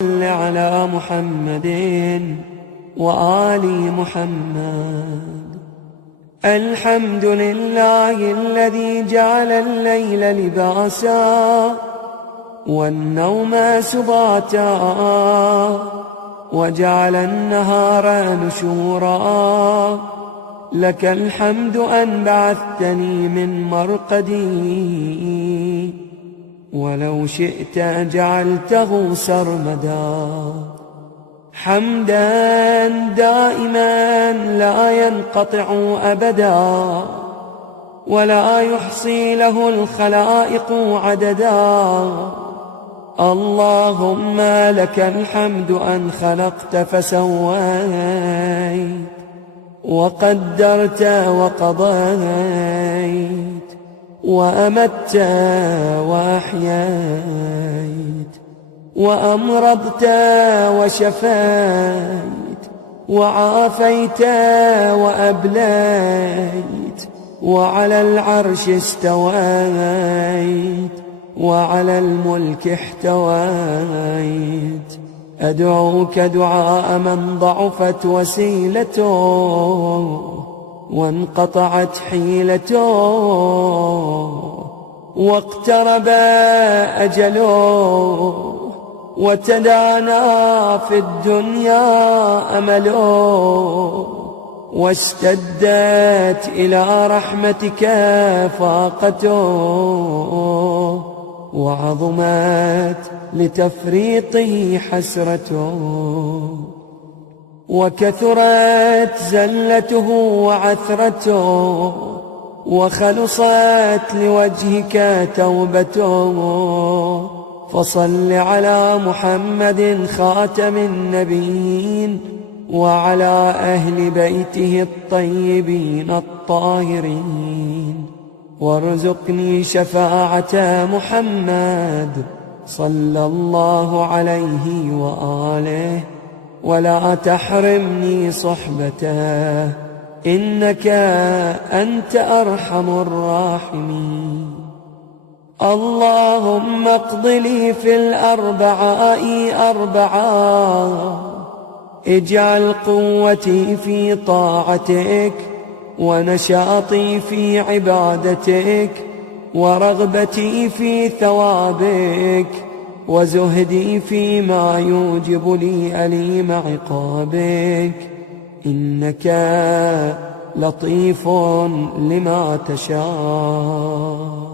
صل على محمد وآل محمد. الحمد لله الذي جعل الليل لباسا والنوم سباتا وجعل النهار نشورا. لك الحمد أن بعثتني من مرقدي ولو شئت جعلته سرمدا. حمدا دائما لا ينقطع أبدا ولا يحصي له الخلائق عددا. اللهم لك الحمد أن خلقت فسويت وقدرت وقضيت وأمت وأحييت وأمرضت وشفيت وعافيت وأبليت وعلى العرش استويت وعلى الملك احتويت. أدعوك دعاء من ضعفت وسيلته وانقطعت حيلته واقترب أجله وتدانى في الدنيا أمله واشتدت إلى رحمتك فاقته وعظمت لتفريطه حسرته وكثرت زلته وعثرته وخلصت لوجهك توبته. فصل على محمد خاتم النبيين وعلى أهل بيته الطيبين الطاهرين وارزقني شفاعة محمد صلى الله عليه وآله ولا تحرمني صحبته إنك أنت أرحم الراحمين. اللهم اقض لي في الأربعاء أربعا. اجعل قوتي في طاعتك ونشاطي في عبادتك ورغبتي في ثوابك وزهدي فيما يوجب لي أليم عقابك. إنك لطيف لما تشاء.